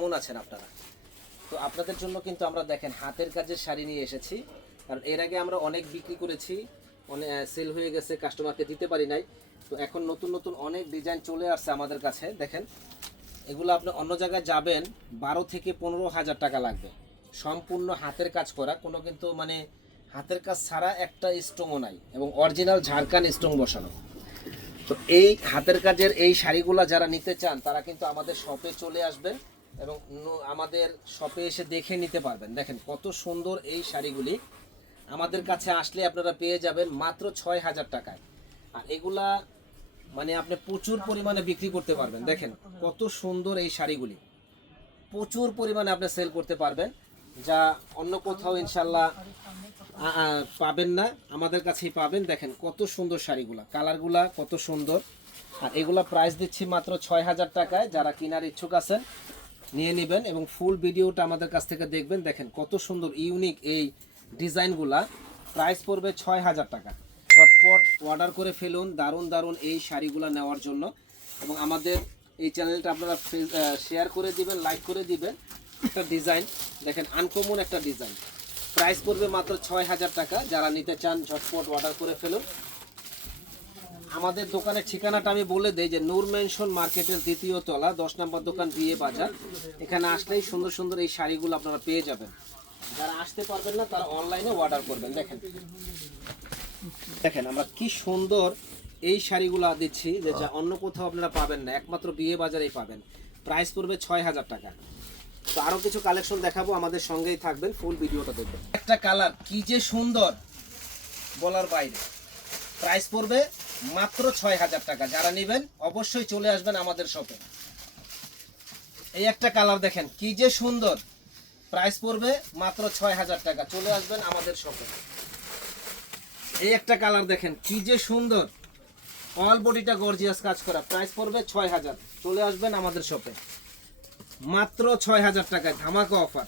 কেমন আছেন আপনারা? তো আপনাদের জন্য কিন্তু আমরা দেখেন, হাতের কাজের শাড়ি নিয়ে এসেছি। কারণ এর আগে আমরা অনেক বিক্রি করেছি অনেক সেল হয়ে গেছে কাস্টমারকে দিতে পারি নাই। তো এখন নতুন নতুন অনেক ডিজাইন চলে আসছে আমাদের কাছে। দেখেন, এগুলো আপনি অন্য জায়গায় যাবেন, বারো থেকে পনেরো হাজার টাকা লাগবে। সম্পূর্ণ হাতের কাজ করা, কোনো কিন্তু মানে হাতের কাজ ছাড়া একটা স্টোনও নাই এবং অরিজিনাল ঝাড়খান স্টোন বসানো। তো এই হাতের কাজের এই শাড়িগুলো যারা নিতে চান, তারা কিন্তু আমাদের শপে চলে আসবেন এবং আমাদের শপে এসে দেখে নিতে পারবেন। দেখেন কত সুন্দর এই শাড়িগুলি। আমাদের কাছে আসলে আপনারা পেয়ে যাবেন মাত্র ছয় হাজার টাকায়। আর এগুলা মানে আপনি প্রচুর পরিমাণে বিক্রি করতে পারবেন। দেখেন কত সুন্দর এই শাড়িগুলি। প্রচুর পরিমাণে আপনি সেল করতে পারবেন। যা অন্য কোথাও ইনশাল্লাহ পাবেন না। আমাদের কাছেই পাবেন। দেখেন কত সুন্দর শাড়িগুলা। কালারগুলা কত সুন্দর। আর এগুলা প্রাইস দিচ্ছি মাত্র ছয় হাজার টাকায়। যারা কেনার ইচ্ছুক আছেন নিয়ে নেবেন এবং ফুল ভিডিওটা আমাদের কাছ থেকে দেখবেন। দেখেন কত সুন্দর ইউনিক এই ডিজাইনগুলা। প্রাইস পড়বে ছয় হাজার টাকা। ঝটপট অর্ডার করে ফেলুন, দারুণ দারুণ এই শাড়িগুলো নেওয়ার জন্য। এবং আমাদের এই চ্যানেলটা আপনারা শেয়ার করে দিবেন লাইক করে দিবেন। একটা ডিজাইন দেখেন আনকমন একটা ডিজাইন প্রাইস পড়বে মাত্র ছয় হাজার টাকা। যারা নিতে চান, ঝটপট অর্ডার করে ফেলুন। আমাদের দোকানের ঠিকানাটা আমি বলে দেই যে নূর মেনশন মার্কেটের দ্বিতীয় তলা, দশ নম্বর দোকান বিয়ে বাজার। এখানে আসলেই সুন্দর সুন্দর এই শাড়িগুলো আপনারা পেয়ে যাবেন। যারা আসতে পারবেন না, তারা অনলাইনে অর্ডার করবেন। দেখেন। দেখেন, আমরা কি সুন্দর এই শাড়িগুলো দিচ্ছি যে যা অন্য কোথাও আপনারা পাবেন না। একমাত্র বিয়ে বাজারেই পাবেন। প্রাইস পড়বে ছয় হাজার টাকা। তো আরও কিছু কালেকশন দেখাবো, আমাদের সঙ্গেই থাকবেন ফুল ভিডিওটা দেখবেন। একটা কালার কি যে সুন্দর, বলার বাইরে। প্রাইস পড়বে মাত্র ছয় হাজার টাকা। যারা নেবেন, অবশ্যই চলে আসবেন আমাদের শপে এই একটা কালার দেখেন, কি যে সুন্দর। প্রাইস পড়বে মাত্র ছয় হাজার টাকা। চলে আসবেন আমাদের শপে এই একটা কালার দেখেন, কি যে সুন্দর। অল বডিটা গর্জিয়াস কাজ করা। প্রাইস পড়বে ছয় হাজার। চলে আসবেন আমাদের শপে মাত্র ছয় হাজার টাকায় ধামাকা অফার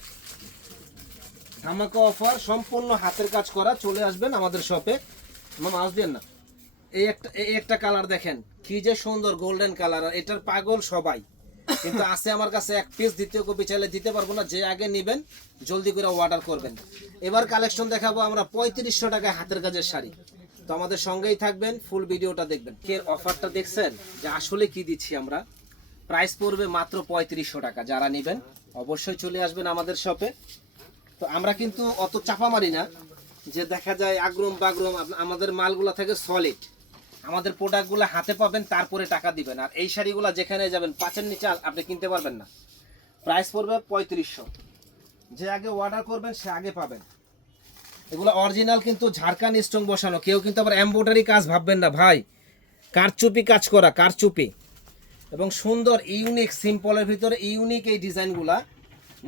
ধামাকা অফার সম্পূর্ণ হাতের কাজ করা। চলে আসবেন আমাদের শপে মামা, আওয়াজ দিয়েন না। এই একটা এই একটা কালার দেখেন। কি যে সুন্দর গোল্ডেন কালার আর এটার পাগল সবাই। কিন্তু আছে আমার কাছে এক পিস দ্বিতীয় কপি চাইলে দিতে পারব না, যে আগে নেবেন, জলদি করে অর্ডার করবেন। এবার কালেকশন দেখাবো আমরা পঁয়ত্রিশশো টাকায় হাতের কাজের শাড়ি। তো আমাদের সঙ্গেই থাকবেন ফুল ভিডিওটা দেখবেন। কে অফারটা দেখছেন? যে আসলে কি দিচ্ছি আমরা? প্রাইস পড়বে মাত্র পঁয়ত্রিশশো টাকা, যারা নেবেন, অবশ্যই চলে আসবেন আমাদের শপে তো আমরা কিন্তু অত চাপা মারি না, যে দেখা যায় আগ্রম বাগ্রম আমাদের মালগুলো থাকে সলিড আমাদের প্রোডাক্টগুলো হাতে পাবেন, তারপরে টাকা দিবেন। আর এই শাড়িগুলো যেখানে যাবেন, পাঁচের নিচে আপনি কিনতে পারবেন না। প্রাইস পড়বে পঁয়ত্রিশশো। যে আগে অর্ডার করবেন, সে আগে পাবেন। এগুলো অরিজিনাল কিন্তু ঝাড়খান স্ট্রং বসানো। কেউ কিন্তু আবার এম্ব্রয়ডারি কাজ ভাববেন না, ভাই। কারচুপি কাজ করা, কারচুপি। এবং সুন্দর ইউনিক সিম্পলের ভিতরে ইউনিক এই ডিজাইনগুলা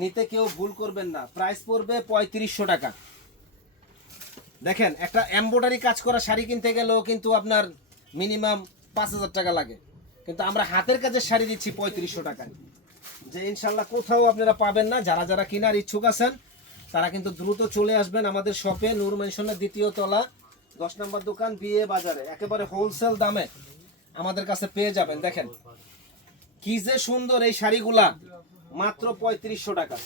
নিতে কেউ ভুল করবেন না। প্রাইস পড়বে পঁয়ত্রিশশো টাকা। দেখেন, একটা এম্ব্রয়ডারি কাজ করা শাড়ি কিনতে গেলেও কিন্তু আপনার মিনিমাম পাঁচ হাজার টাকা লাগে। কিন্তু আমরা হাতের কাজের শাড়ি দিচ্ছি পঁয়ত্রিশশো টাকায়। যে ইনশাল্লাহ কোথাও আপনারা পাবেন না, যারা যারা কেনার ইচ্ছুক আছেন, তারা কিন্তু দ্রুত চলে আসবেন আমাদের শপে, নূর মেনশনের দ্বিতীয় তলা, দশ নম্বর দোকান, বিয়ে বাজারে, একেবারে হোলসেল দামে আমাদের কাছে পেয়ে যাবেন। দেখেন, কি যে সুন্দর এই শাড়িগুলা, মাত্র পঁয়ত্রিশশো টাকা।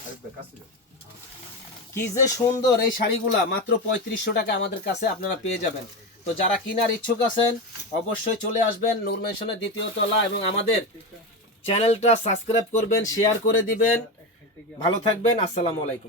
কি যে সুন্দর এই শাড়িগুলা, মাত্র পঁয়ত্রিশশো টাকা আমাদের কাছে আপনারা পেয়ে যাবেন। তো যারা কেনার ইচ্ছুক আছেন অবশ্যই চলে আসবেন নূর মেনশনের দ্বিতীয় তলা এবং আমাদের চ্যানেলটা সাবস্ক্রাইব করবেন শেয়ার করে দিবেন। ভালো থাকবেন, আসসালামু আলাইকুম।